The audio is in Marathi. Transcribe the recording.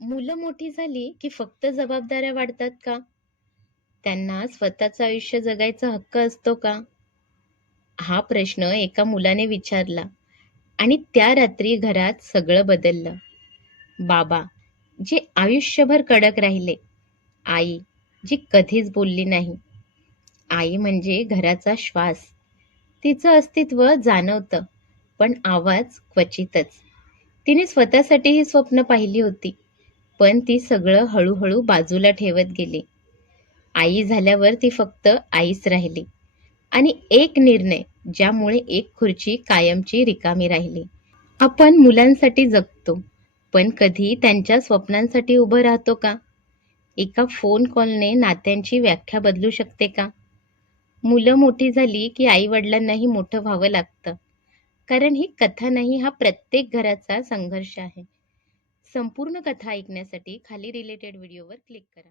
मुलं मोठी झाली की फक्त जबाबदाऱ्या वाढतात का? त्यांना स्वतःचं आयुष्य जगायचा हक्क असतो का? हा प्रश्न एका मुलाने विचारला आणि त्या रात्री घरात सगळं बदललं. बाबा, जे आयुष्यभर कडक राहिले. आई, जी कधीच बोलली नाही. आई म्हणजे घराचा श्वास. तिचं अस्तित्व जाणवतं, पण आवाज क्वचितच. तिने स्वतःसाठी ही स्वप्न पाहिली होती, पण ती सगळं हळूहळू बाजूला ठेवत गेली. आई झाल्यावर ती फक्त आईच राहिली आणि एक निर्णय ज्यामुळे एक खुर्ची कायमची रिकामी राहिली. आपण मुलांसाठी जगतो, पण कधी त्यांच्या स्वप्नांसाठी उभं राहतो का? एका फोन कॉलने नात्यांची व्याख्या बदलू शकते का? मुलं मोठी झाली की आई वडिलांनाही मोठं व्हावं लागतं. कारण ही कथा नाही, हा प्रत्येक घराचा संघर्ष आहे. संपूर्ण कथा ऐकण्यासाठी खाली रिलेटेड व्हिडिओवर क्लिक करा.